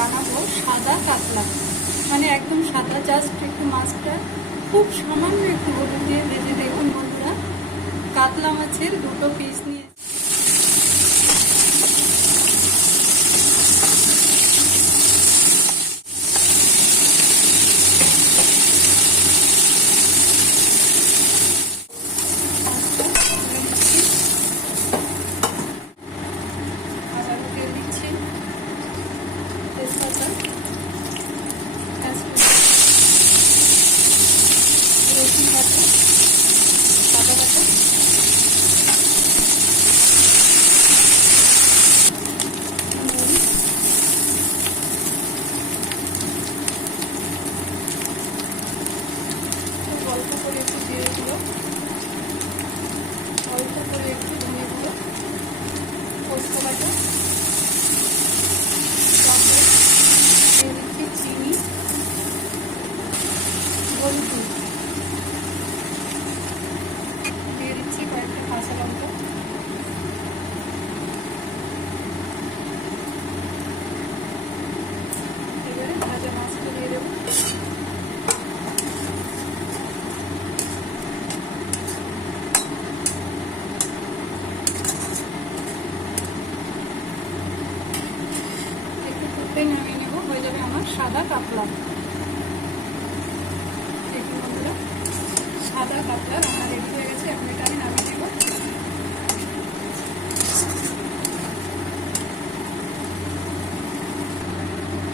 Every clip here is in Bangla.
বানাবো সাদা কাতলা, মানে একদম সাদা, জাস্ট একটু মাছটা খুব সামান্য একটু হলুদ দিয়ে ভেজে। দেখুন বন্ধুরা, কাতলা মাছের দুটো পিস নিয়ে রসুন বাটা, আদা বাটা, অল্প করে একটু জিরে গুঁড়ো, অল্প করে একটু ধনে গুঁড়ো, পোস্ত বাটা, দিয়ে দিচ্ছি চিনি, হলুদ, দিয়ে দিচ্ছি কয়েকটা কাঁচা লঙ্কা, এবারে ভাজা মাছটা দিয়ে দেবো। একটু ফুটতেই নামিয়ে নেবো, হয়ে যাবে আমার সাদা কাতলা। দেখুন বন্ধুরা, সাদা কাতলা রান্না রেডি হয়ে গেছে। এখন এটা আমি নামিয়ে নেবো।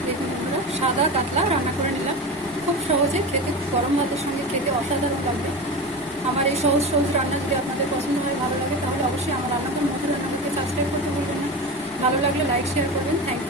দেখুন বন্ধুরা, সাদা কাতলা রান্না করে নিলাম। খুব সহজে খেতে, গরম ভাতের সঙ্গে খেতে অসাধারণ লাগবে। আমার এই সহজ সহজ রান্না যদি আপনাদের পছন্দ হয়, ভালো লাগে, তাহলে অবশ্যই আমার রান্নাঘর মধুর রান্নাঘরকে সাবস্ক্রাইব করতে ভুলবেন না। ভালো লাগলে লাইক শেয়ার করবেন। Thank you.